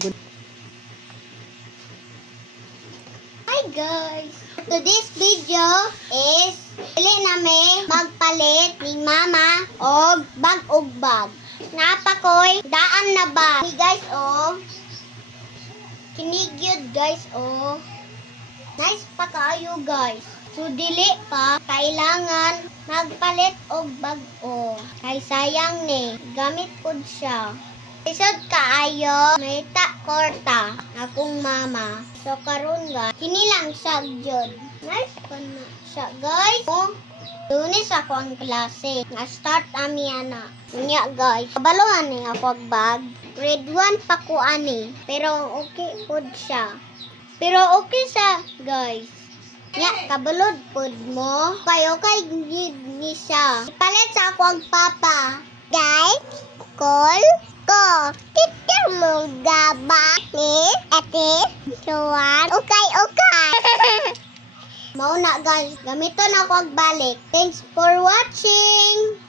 Hi guys! Today's video is pili nami magpalit ni mama og bag. Napakoy daan na ba? Hey guys, oh. Kinigyod guys, oh. Nice pa kayo guys. So dili pa kailangan magpalit og bag-o. Kay sayang ni, gamit pud siya. Isod kaayo, may korta akong mama. So karon ga, kini lang siya gyud. Nice pa na siya guys. Oh, Lunes ako ang klase. Na-start ami ana. Unya guys, kabalohan ni ako ang bag. Grade 1 pa ko ani. Pero okay pud siya. Pero okay siya guys. Nya, kabulod pud mo. Okay gid ni siya. Ipalit sa ako ang papa. Guys, call ko. Teacher mo gaba ni ate. Juan. Okay. Mauna guys, gamiton ako ang balik. Thanks for watching.